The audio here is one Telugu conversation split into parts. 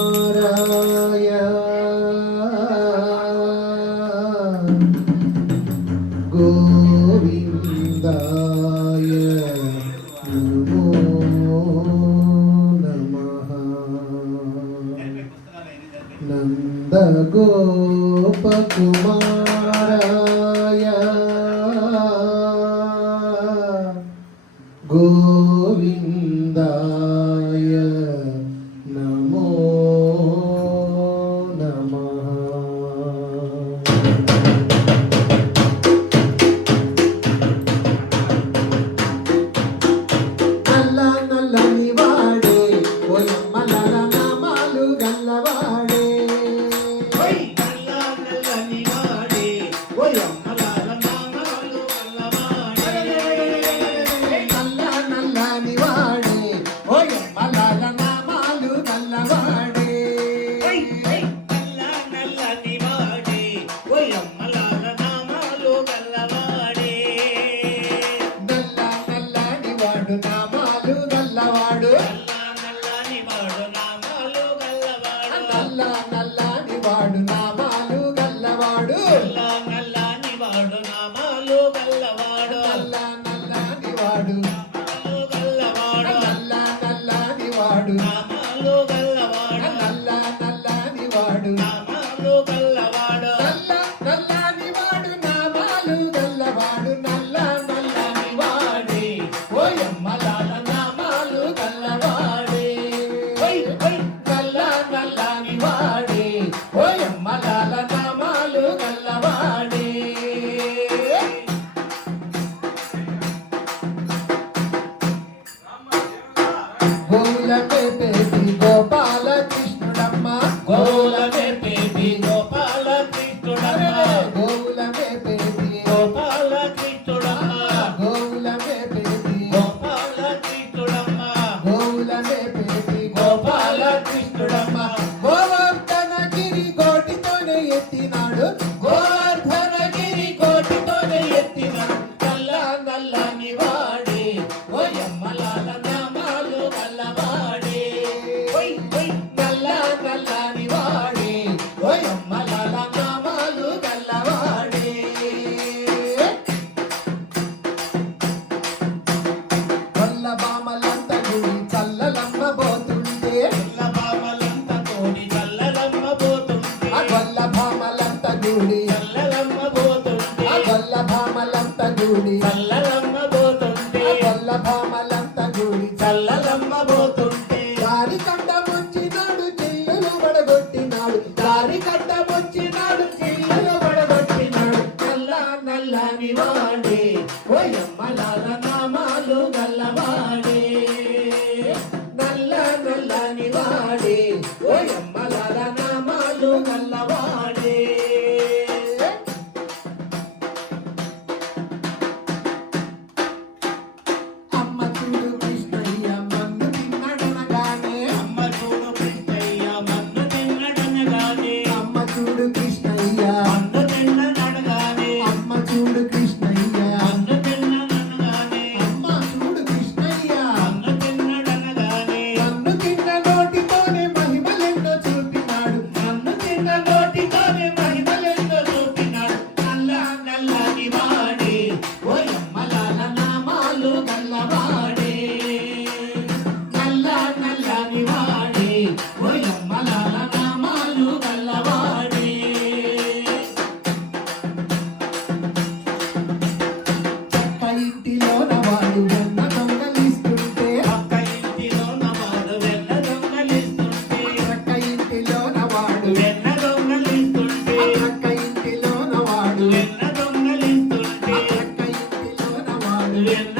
ഗോപകുമാരായ ഗോവിന്ദായ നമോ നമ നന്ദ ഗോപകുമാര गोविन्दाय లేపేది గోపాల ఎత్తినాడు. గోవర్ధన గిరి కోటితోనే ఎత్తినాడు. నల్ల నల్లని వాడి ఓ ఎమ్మలాల భామలంత గూడి చల్లలమ్మ పోతుంటే. చల్ల భామలంత గూడి చల్లలమ్మ పోతుంటే. దారి కంట వచ్చినాడు చిల్లలు పడగొట్టినాడు దారి కంట వచ్చినాడు చిల్లలు పడగొట్టినాడు నల్ల నల్లని వాడే. ఓయమ్మలాల నామాలు గల్లవాడే. నల్ల నల్లని వాడే. ఓయమ్మలాల నామాలు గల్లవాడే. living.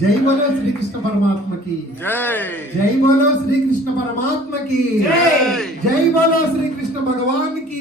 జై బోలో శ్రీకృష్ణ పరమాత్మకి. జై. బోలో శ్రీకృష్ణ పరమాత్మకి. జై. బోలో శ్రీకృష్ణ భగవాన్కి